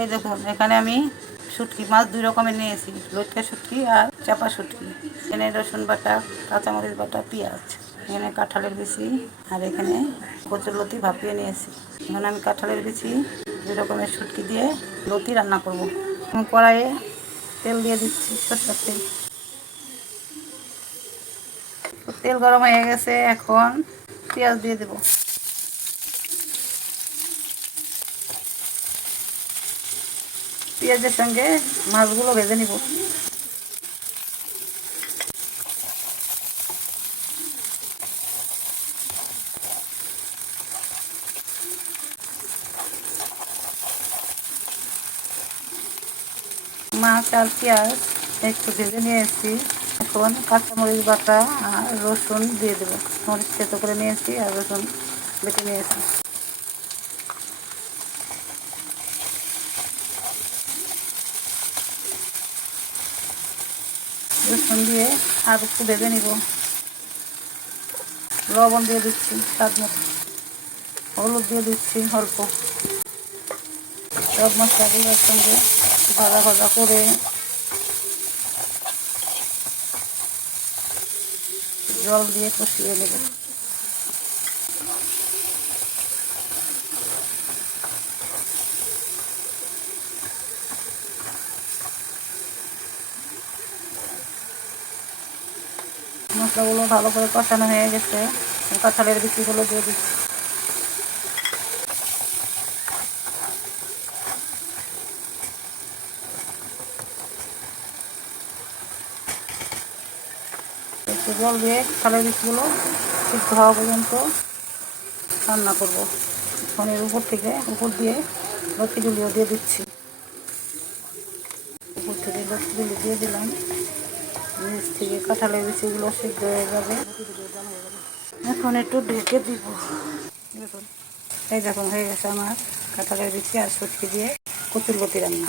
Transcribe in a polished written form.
এই দেখুন এখানে আমি শুটকি মাছ দুই রকমের নিয়েছি, লটকা শুটকি আর চাপা শুটকি। এখানে রসুন বাটা, কাঁচামরিচ বাটা, পেঁয়াজ, এখানে কাঁঠালের বিচি, আর এখানে কচুরলতি ভাপিয়ে নিয়েছি। এখন আমি কাঁঠালের বিচি দুই রকমের শুটকি দিয়ে লতি রান্না করব। কড়াইয়ে তেল দিয়ে দিচ্ছি, সরষের তেল। তেল গরম হয়ে গেছে, এখন পেঁয়াজ দিয়ে দেব। পেঁয়াজের সঙ্গে মাছগুলো ভেজে নিব। মাছ আর পেঁয়াজ একটু ভেজে নিয়েছি। এখন কাঁচামরিচ বাটা আর রসুন দিয়ে দেবো। মরিচ থেতো করে নিয়েছি আর রসুন বেটে নিয়েছি। রসুন দিয়ে আর একটু ভেজে নিব। লবণ দিয়ে দিচ্ছি স্বাদ মতো, হলুদ দিয়ে দিচ্ছি অল্প। সব মশলাগুলোর সঙ্গে ভাজা ভাজা করে জল দিয়ে কষিয়ে নেব। মশলাগুলো ভালো করে কষানো হয়ে গেছে, কাঁঠালের বিচিগুলো দিয়ে দিচ্ছি। একটু জল দিয়ে কাঁঠালের বিচিগুলো সিদ্ধ হওয়া পর্যন্ত রান্না করব। এখন এর উপর দিয়ে লতিগুলিও দিয়ে দিচ্ছি। উপর থেকে লতিগুলি দিয়ে দিলাম, নিচ থেকে কাঁঠালের বিচিগুলো সিদ্ধ হয়ে যাবে। এখন একটু ঢেকে দিব। দেখুন এই দেখুন হয়ে গেছে আমার কাঁঠালের বিচি আর শুটকি দিয়ে কচুরলতি রান্না।